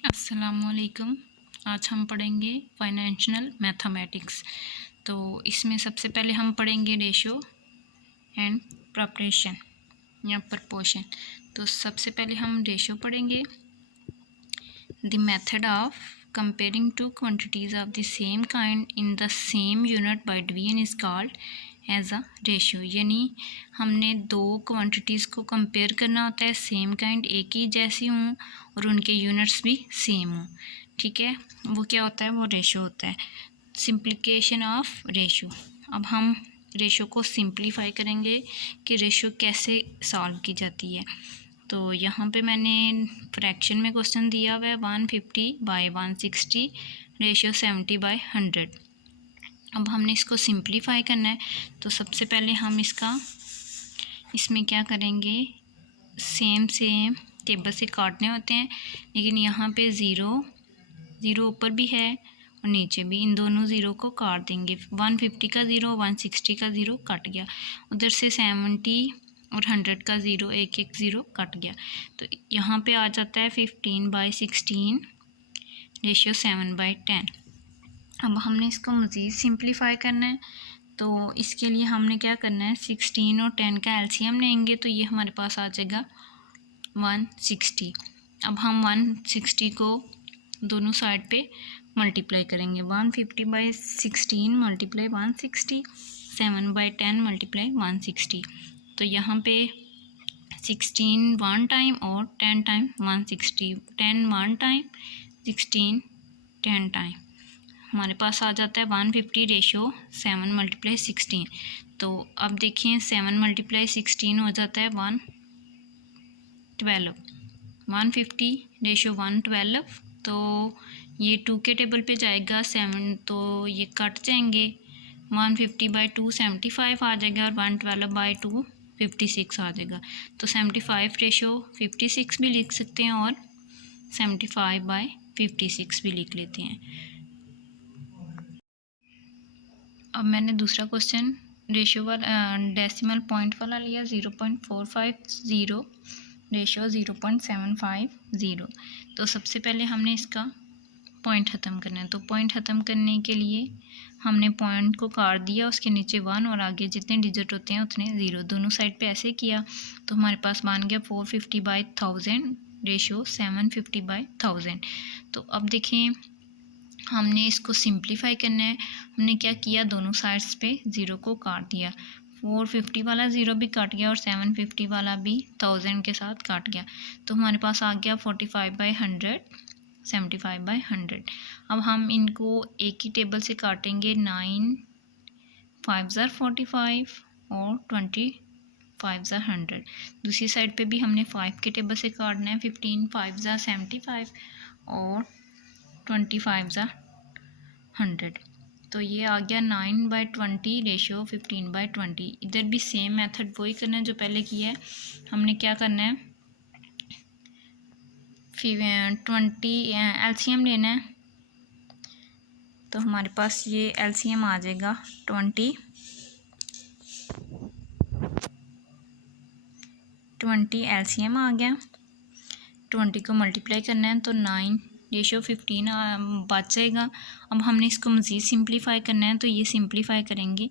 अस्सलामुअलैकुम। आज हम पढ़ेंगे फाइनेंशियल मैथमेटिक्स। तो इसमें सबसे पहले हम पढ़ेंगे रेशो एंड प्रॉपोर्शन या प्रपोर्शन। तो सबसे पहले हम रेशो पढ़ेंगे। The method of comparing two quantities of the same kind in the same unit by division is called as a ratio. यानी हमने दो क्वांटिटीज़ को कंपेयर करना होता है, सेम काइंड एक ही जैसी हों और उनके यूनिट्स भी सेम हों। ठीक है, वो क्या होता है, वो रेशो होता है। Simplification of ratio. अब हम रेशो को सिंप्लीफाई करेंगे कि रेशो कैसे सॉल्व की जाती है। तो यहाँ पे मैंने फ्रैक्शन में क्वेश्चन दिया हुआ है 150/160 रेशियो 70/100। अब हमने इसको सिंप्लीफाई करना है। तो सबसे पहले हम इसमें क्या करेंगे, सेम टेबल से काटने होते हैं, लेकिन यहाँ पे ज़ीरो ऊपर भी है और नीचे भी, इन दोनों ज़ीरो को काट देंगे। 150 का ज़ीरो 160 का ज़ीरो कट गया, उधर से 70 और 100 का ज़ीरो एक ज़ीरो कट गया। तो यहाँ पे आ जाता है 15/16 रेशियो 7/10। अब हमने इसको मज़ीद सिंप्लीफाई करना है। तो इसके लिए हमने क्या करना है, 16 और 10 का एलसीएम लेंगे, तो ये हमारे पास आ जाएगा 160। अब हम 160 को दोनों साइड पे मल्टीप्लाई करेंगे। 150/16 मल्टीप्लाई 160, 7/10 मल्टीप्लाई 160। तो यहाँ पे 16 वन टाइम और 10 टाइम 160, 10 वन टाइम 16 10 टाइम, हमारे पास आ जाता है 150 रेशो 7 मल्टीप्लाई 16। तो अब देखें 7 मल्टीप्लाई 16 हो जाता है 112, 150 रेशो 112। तो ये 2 के टेबल पे जाएगा 7, तो ये कट जाएंगे। 150/2 75 आ जाएगा और 112/2 56 आ जाएगा। तो 75 रेशो 56 भी लिख सकते हैं और 75/56 भी लिख लेते हैं। अब मैंने दूसरा क्वेश्चन रेशो वाला डेसिमल पॉइंट वाला लिया, 0.450 रेशो 0.750। तो सबसे पहले हमने इसका पॉइंट ख़त्म करना है। तो पॉइंट ख़त्म करने के लिए हमने पॉइंट को काट दिया, उसके नीचे 1 और आगे जितने डिजिट होते हैं उतने 0, दोनों साइड पे ऐसे किया। तो हमारे पास बन गया 450/1000 रेशो 750/1000। तो अब देखें, हमने इसको सिंप्लीफाई करना है। हमने क्या किया, दोनों साइड्स पे 0 को काट दिया। 450 वाला 0 भी काट गया और 750 वाला भी 1000 के साथ काट गया। तो हमारे पास आ गया 45/100, 75/100। अब हम इनको एक ही टेबल से काटेंगे। 9 5 ज़ा 45 और 25 ज़ा 100। दूसरी साइड पे भी हमने 5 के टेबल से काटना है। 15 5 ज़ा 75 और 25 ज़ा 100। तो ये आ गया 9/20 रेशो 15/20। इधर भी सेम मेथड वही करना है जो पहले किया है। हमने क्या करना है, 20 एलसीएम लेना है। तो हमारे पास ये एलसीएम आ जाएगा 20 एलसीएम आ गया। 20 को मल्टीप्लाई करना है तो 9 रेशो 15 बच जाएगा। अब हमने इसको मज़ीद सिंप्लीफाई करना है, तो ये सिंप्लीफाई करेंगे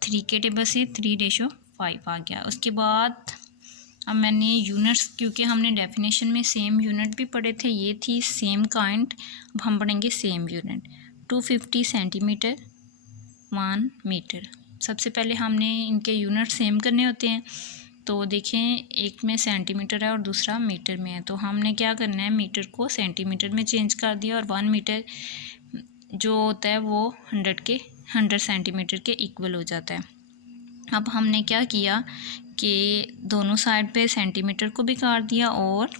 3 के टेबल से 3 रेशो 5 आ गया। उसके बाद अब मैंने यूनिट्स, क्योंकि हमने डेफिनेशन में सेम यूनिट भी पढ़े थे, ये थी सेम काइंड। अब हम पढ़ेंगे सेम यूनिट। 250 centimetre 1 metre. सबसे पहले हमने इनके यूनिट सेम करने होते हैं। तो देखें, एक में सेंटीमीटर है और दूसरा मीटर में है। तो हमने क्या करना है, मीटर को सेंटीमीटर में चेंज कर दिया और 1 मीटर जो होता है वो 100 सेंटीमीटर के इक्वल हो जाता है। अब हमने क्या किया कि दोनों साइड पे सेंटीमीटर को भी काट दिया और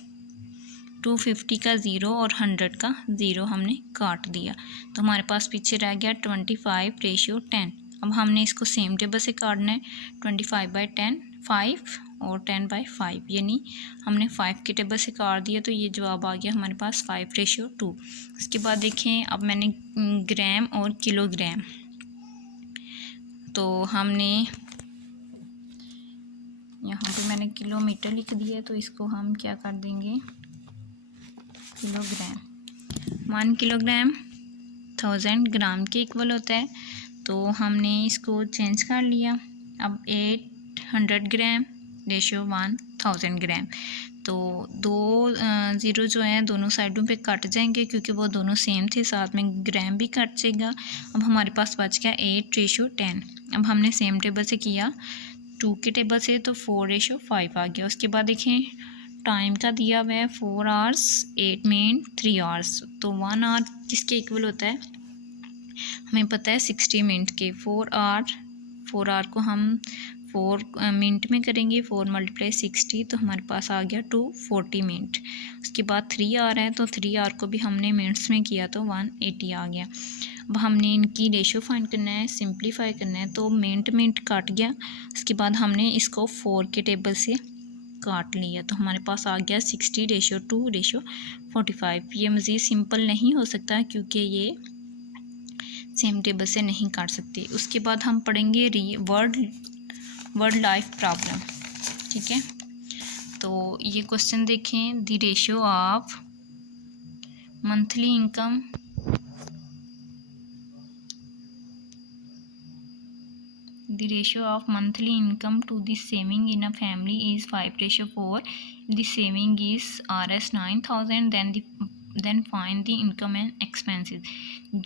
250 का 0 और 100 का 0 हमने काट दिया। तो हमारे पास पीछे रह गया 25 रेशियो 10। अब हमने इसको सेम टेबल से काटना है। 25/10 5 और 10/5, यानी हमने 5 के टेबल से काट दिया। तो ये जवाब आ गया हमारे पास 5 रेशियो 2। उसके बाद देखें, अब मैंने ग्राम और किलोग्राम, तो हमने यहाँ पे मैंने किलोमीटर लिख दिया, तो इसको हम क्या कर देंगे, किलोग्राम। 1 किलोग्राम 1000 ग्राम के इक्वल होता है। तो हमने इसको चेंज कर लिया। अब 800 ग्राम रेशियो 1000 ग्राम। तो दो ज़ीरो जो है दोनों साइडों पे कट जाएंगे क्योंकि वो दोनों सेम थे, साथ में ग्राम भी कट जाएगा। अब हमारे पास बच गया 8:10। अब हमने सेम टेबल से किया 2 के टेबल से, तो 4:5 आ गया। उसके बाद देखें टाइम का दिया हुआ है 4 आवर्स 8 मिनट 3 आवर्स, तो 1 आवर किसके इक्वल होता है, हमें पता है 60 मिनट के। 4 आवर को हम 4 मिनट में करेंगे, 4 × 60, तो हमारे पास आ गया 240 मिनट। उसके बाद 3 आवर है, तो 3 आवर को भी हमने मिनट्स में किया तो 180 आ गया। अब हमने इनकी रेशियो फाइंड करना है, सिंप्लीफाई करना है, तो मिनट काट गया। उसके बाद हमने इसको 4 के टेबल से काट लिया, तो हमारे पास आ गया 60:2:45। ये मज़ीद सिंपल नहीं हो सकता क्योंकि ये सेम टेबल से नहीं काट सकते। उसके बाद हम पढ़ेंगे वर्ड लाइफ प्रॉब्लम, ठीक है। तो ये क्वेश्चन देखें, the ratio of monthly income the ratio of monthly income to the saving in a family is 5:4. The saving is Rs 9,000, then find the income and expenses।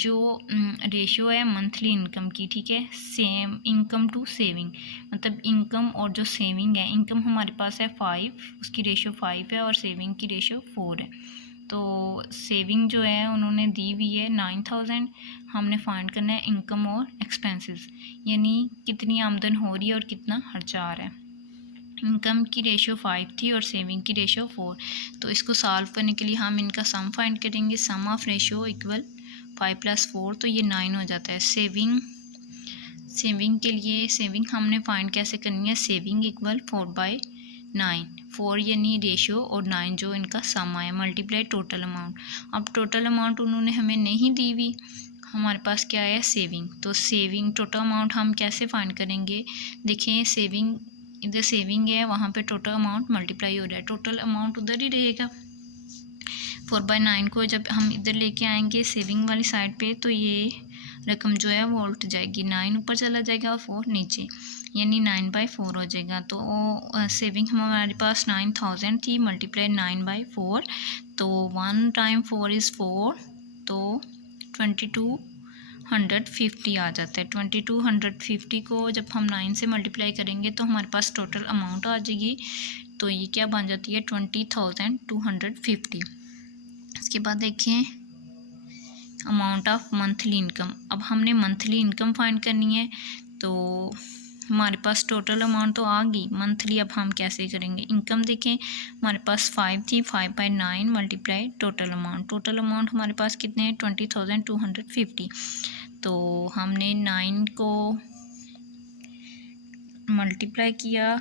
जो ratio है monthly income की, ठीक है, same income to saving, मतलब income और जो saving है, income हमारे पास है 5, उसकी रेशियो 5 है, और सेविंग की रेशियो 4 है। तो सेविंग जो है उन्होंने दी हुई है 9,000, हमने फाइंड करना है इनकम और एक्सपेंसेस, यानी कितनी आमदन हो रही है और कितना खर्चा आ रहा है। इनकम की रेशियो 5 थी और सेविंग की रेशियो 4। तो इसको सॉल्व करने के लिए हम इनका सम फाइंड करेंगे। सम ऑफ रेशियो इक्वल 5 + 4, तो ये 9 हो जाता है। सेविंग के लिए सेविंग हमने फाइंड कैसे करनी है, सेविंग इक्वल 4/9, 4 यानी रेशियो और 9 जो इनका सम आया, मल्टीप्लाई टोटल अमाउंट। अब टोटल अमाउंट उन्होंने हमें नहीं दी हुई, हमारे पास क्या है सेविंग। तो सेविंग टोटल अमाउंट हम कैसे फाइंड करेंगे, देखें सेविंग, इधर सेविंग है, वहाँ पे टोटल अमाउंट मल्टीप्लाई हो रहा है, टोटल अमाउंट उधर ही रहेगा। 4/9 को जब हम इधर लेके आएंगे सेविंग वाली साइड पे, तो ये रकम जो है वो उल्ट जाएगी, 9 ऊपर चला जाएगा और 4 नीचे, यानी 9/4 हो जाएगा। तो सेविंग हमारे पास 9,000 थी, मल्टीप्लाई 9/4, तो 1 × 4 = 4, तो 2250 आ जाता है। 2250 को जब हम 9 से मल्टीप्लाई करेंगे तो हमारे पास टोटल अमाउंट आ जाएगी, तो ये क्या बन जाती है 20,250। इसके बाद देखें अमाउंट ऑफ मंथली इनकम। अब हमने मंथली इनकम फाइंड करनी है, तो हमारे पास टोटल अमाउंट तो आ गई, मंथली अब हम कैसे करेंगे। इनकम देखें हमारे पास 5 थी, 5/9 मल्टीप्लाई टोटल अमाउंट हमारे पास कितने हैं 20,250। तो हमने 9 को मल्टीप्लाई किया,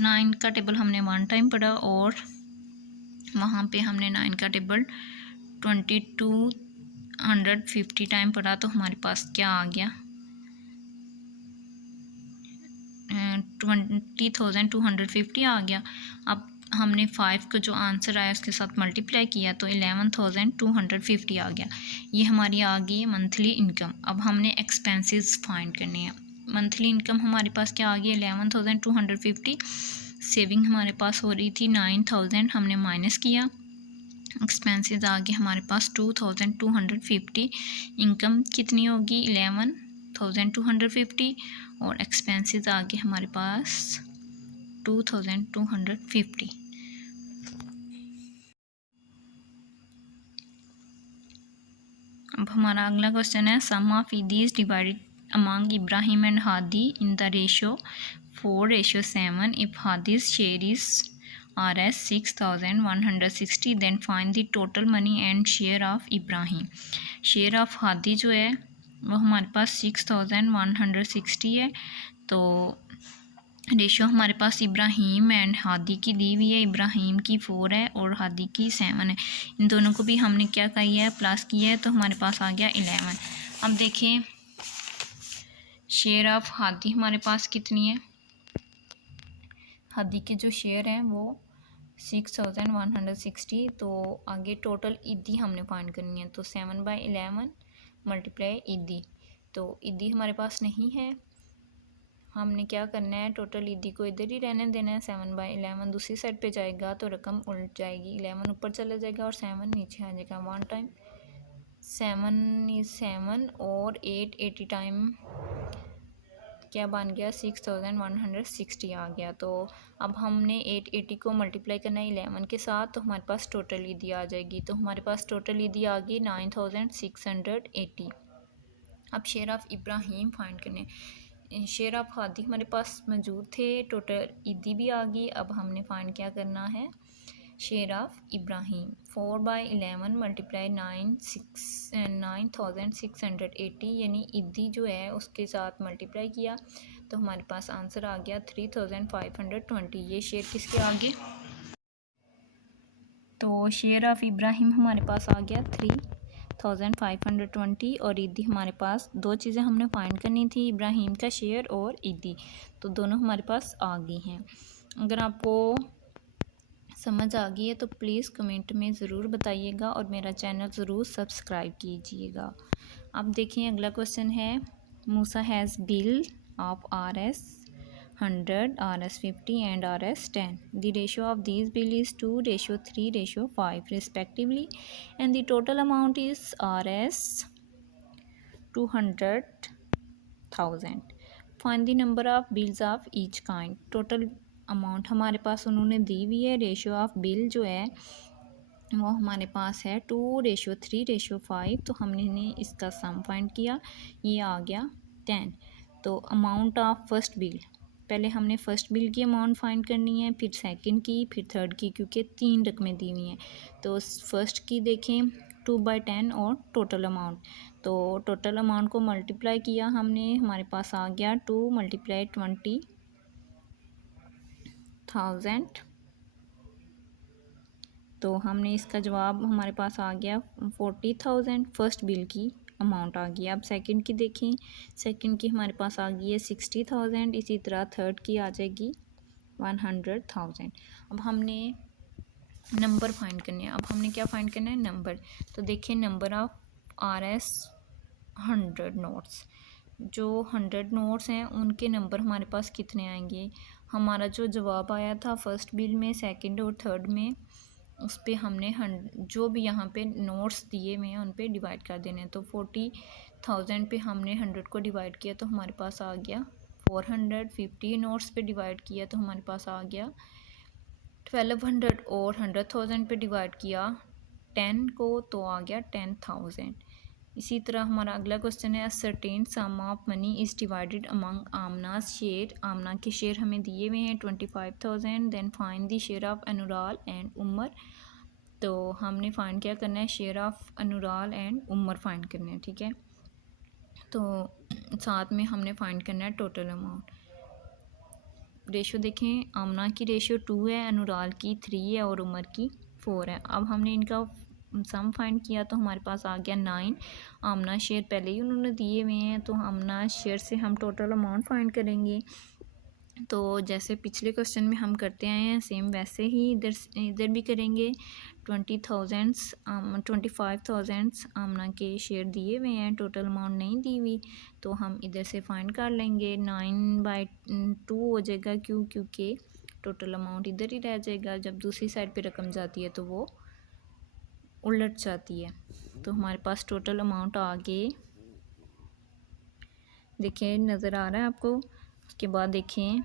9 का टेबल हमने 1 टाइम पढ़ा और वहाँ पे हमने 9 का टेबल 2250 टाइम पढ़ा, तो हमारे पास क्या आ गया 20,250 आ गया। अब हमने 5 का जो आंसर आया उसके साथ मल्टीप्लाई किया तो 11,250 आ गया। ये हमारी आ गई मंथली इनकम। अब हमने एक्सपेंसेस फाइंड करने हैं। मंथली इनकम हमारे पास क्या आ गई 11,250, सेविंग हमारे पास हो रही थी 9,000, हमने माइनस किया, एक्सपेंसेस आ गए हमारे पास 2,250, इनकम कितनी होगी 11,250 और एक्सपेंसेस आ गए हमारे पास 2,250। अब हमारा अगला क्वेश्चन है sum of Eidis divided among Ibrahim and Hadi in the ratio 4:7 if Hadi's share is Rs 6,160, then find the total money and share of Ibrahim. Share of Hadi जो है वो हमारे पास 6,160 है, तो रेशियो हमारे पास इब्राहिम एंड हादी की दी हुई है, इब्राहिम की 4 है और हादी की 7 है। इन दोनों को भी हमने क्या किया है प्लस किया है, तो हमारे पास आ गया 11। अब देखें शेयर ऑफ हादी हमारे पास कितनी है, हादी के जो शेयर हैं वो 6160। तो आगे टोटल ईदी हमने फाइंड करनी है, तो 7/11 मल्टीप्लाई ईदी। तो ईदी हमारे पास नहीं है, हमने क्या करना है, टोटल ईदी को इधर ही रहने देना है। 7/11 दूसरी साइड पे जाएगा तो रकम उल्ट जाएगी, 11 ऊपर चला जाएगा और 7 नीचे आ जाएगा। 1 टाइम 7 इज 7 और 8 80 टाइम क्या बन गया, 6160 आ गया। तो अब हमने 880 को मल्टीप्लाई करना है 11 के साथ, तो हमारे पास टोटल ईदी आ जाएगी। तो हमारे पास टोटल ईदी आ गई 9680। अब शेर ऑफ इब्राहिम फाइंड करने, शेर ऑफ हादी हमारे पास मौजूद थे, टोटल ईदी भी आ गई। अब हमने फाइंड क्या करना है, शेर ऑफ इब्राहिम। 4/11 मल्टीप्लाई 9680, यानी ईदी जो है उसके साथ मल्टीप्लाई किया तो हमारे पास आंसर आ गया 3520। ये शेर किसके आगे, तो शेर ऑफ इब्राहिम हमारे पास आ गया 3520 और ईदी हमारे पास, दो चीज़ें हमने फाइंड करनी थी, इब्राहिम का शेर और ईदी, तो दोनों हमारे पास आ गई हैं। अगर आपको समझ आ गई है तो प्लीज़ कमेंट में ज़रूर बताइएगा और मेरा चैनल ज़रूर सब्सक्राइब कीजिएगा। अब देखिए अगला क्वेश्चन है, Musa has bill of RS 100, RS 50 and RS 10. The ratio of these bill is 2:3:5 respectively and the total amount is RS 200,000. Find the number of bills of each kind. Total amount हमारे पास उन्होंने दी हुई है, ratio of bill जो है वो हमारे पास है 2:3:5। तो हमने इसका सम फाइंड किया, ये आ गया 10। तो अमाउंट ऑफ फर्स्ट बिल, पहले हमने फ़र्स्ट बिल की अमाउंट फाइंड करनी है, फिर सेकंड की, फिर थर्ड की, क्योंकि 3 रकमें दी हुई हैं। तो फर्स्ट की देखें 2/10 और टोटल अमाउंट, तो टोटल अमाउंट को मल्टीप्लाई किया हमने, हमारे पास आ गया 2 × 20,000। तो हमने इसका जवाब हमारे पास आ गया 40,000, फर्स्ट बिल की अमाउंट आ गई। अब सेकंड की देखें, सेकंड की हमारे पास आ गई है 60,000, इसी तरह थर्ड की आ जाएगी 100,000। अब हमने नंबर फाइंड करने हैं, अब हमने क्या फाइंड करना है, नंबर। तो देखिए नंबर ऑफ RS 100 नोट्स, जो 100 नोट्स हैं उनके नंबर हमारे पास कितने आएंगे। हमारा जो जवाब आया था फर्स्ट बिल में, सेकंड और थर्ड में, उस पर हमने जो भी यहाँ पे नोट्स दिए हुए हैं उन पे डिवाइड कर देने हैं। तो 40,000 पे हमने 100 को डिवाइड किया तो हमारे पास आ गया 450, नोट्स पे डिवाइड किया तो हमारे पास आ गया 1200, और 100,000 पे डिवाइड किया 10 को तो आ गया 10,000। इसी तरह हमारा अगला क्वेश्चन है, certain sum of money is divided among Aamna's share. Aamna के शेयर हमें दिए हुए हैं 25,000। Then find the share of Anural and Umar. तो हमने फाइंड क्या करना है, share of Anural and Umar find करना है, ठीक है। तो साथ में हमने फाइंड करना है टोटल अमाउंट। रेशो देखें, आमना की रेशो 2 है, अनुराल की 3 है और उमर की 4 है। अब हमने इनका सम फाइंड किया तो हमारे पास आ गया 9। आमना शेयर पहले ही उन्होंने दिए हुए हैं, तो आमना शेयर से हम टोटल अमाउंट फाइंड करेंगे। तो जैसे पिछले क्वेश्चन में हम करते आए हैं सेम वैसे ही इधर भी करेंगे। 25,000 आमना के शेयर दिए हुए हैं, टोटल अमाउंट नहीं दी हुई, तो हम इधर से फाइंड कर लेंगे। 9/2 हो जाएगा, क्योंकि टोटल अमाउंट इधर ही रह जाएगा, जब दूसरी साइड पे रकम जाती है तो वो उलट जाती है। तो हमारे पास टोटल अमाउंट आगे देखिए नज़र आ रहा है आपको। उसके बाद देखें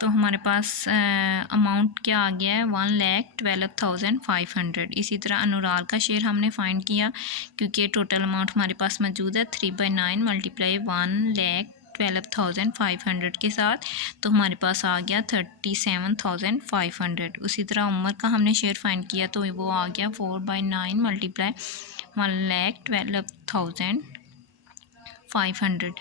तो हमारे पास अमाउंट क्या आ गया है, 1,12,500। इसी तरह अनुराल का शेयर हमने फाइंड किया, क्योंकि टोटल अमाउंट हमारे पास मौजूद है 3/9 मल्टीप्लाई 1,12,500 के साथ, तो हमारे पास आ गया 37,500। उसी तरह उमर का हमने शेयर फाइंड किया तो वो आ गया 4/9 मल्टीप्लाई 1,12,500,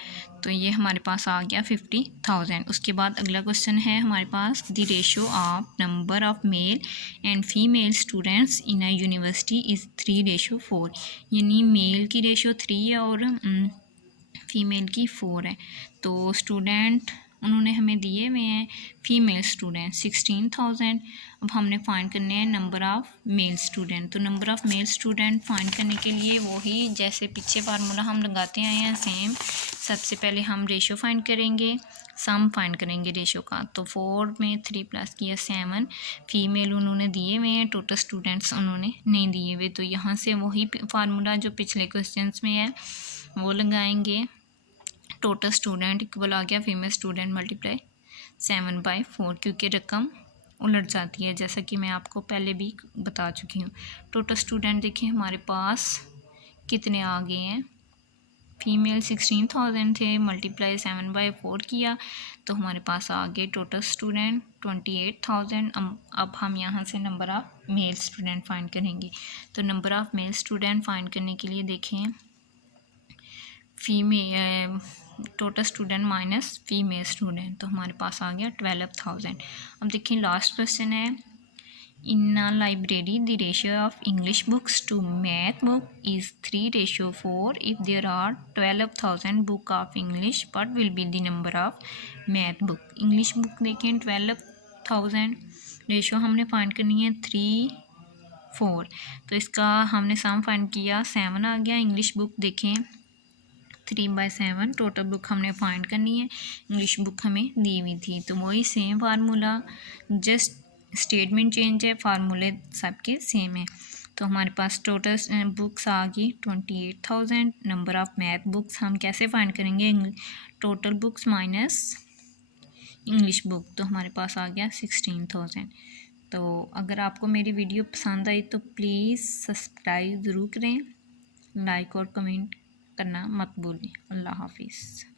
तो ये हमारे पास आ गया 50,000। उसके बाद अगला क्वेश्चन है हमारे पास, the ratio of number of male and female students in a university is 3:4। यानी मेल की रेशो 3 है और फीमेल की 4 है। तो स्टूडेंट उन्होंने हमें दिए हुए हैं फीमेल स्टूडेंट 16,000। अब हमने फाइंड करने हैं नंबर ऑफ़ मेल स्टूडेंट। तो number of male student find करने के लिए वही जैसे पीछे फार्मूला हम लगाते आए हैं सेम। सबसे पहले हम रेशो फाइंड करेंगे, सम फाइंड करेंगे रेशो का। तो 4 में 3 प्लस किया 7 फीमेल उन्होंने दिए हुए हैं, टोटल स्टूडेंट्स उन्होंने नहीं दिए हुए। तो यहाँ से वही फार्मूला जो पिछले क्वेश्चंस में है वो लगाएंगे। टोटल स्टूडेंट इक्वल आ गया फीमेल स्टूडेंट मल्टीप्लाई 7/4, क्योंकि रकम उलट जाती है जैसा कि मैं आपको पहले भी बता चुकी हूँ। टोटल स्टूडेंट देखिए हमारे पास कितने आ गए हैं, फीमेल 16,000 थे, मल्टीप्लाई 7/4 किया तो हमारे पास आ गए टोटल स्टूडेंट 28,000। अब हम यहाँ से number of male student find करेंगे। तो number of male student find करने के लिए देखें female total student minus female student, तो हमारे पास आ गया 12,000। अब देखिए लास्ट क्वेश्चन है, in a library the ratio of English books to math book is 3:4। If there are 12,000 book of English what will be the number of math book. English book देखें 12,000, ratio हमने find करनी है 3:4। तो इसका हमने sum find किया 7 आ गया। English book देखें 3/7, टोटल बुक हमने फाइंड करनी है, इंग्लिश बुक हमें दी हुई थी। तो वही same formula, just statement change है, फार्मूले सबके सेम है। तो हमारे पास टोटल बुक्स आ गई 28,000। नंबर ऑफ़ मैथ बुक्स हम कैसे फाइंड करेंगे, total books minus English book, तो हमारे पास आ गया 16,000। तो अगर आपको मेरी वीडियो पसंद आई तो प्लीज़ सब्सक्राइब ज़रूर करें, लाइक और कमेंट करना मत भूलें। अल्लाह हाफिज़।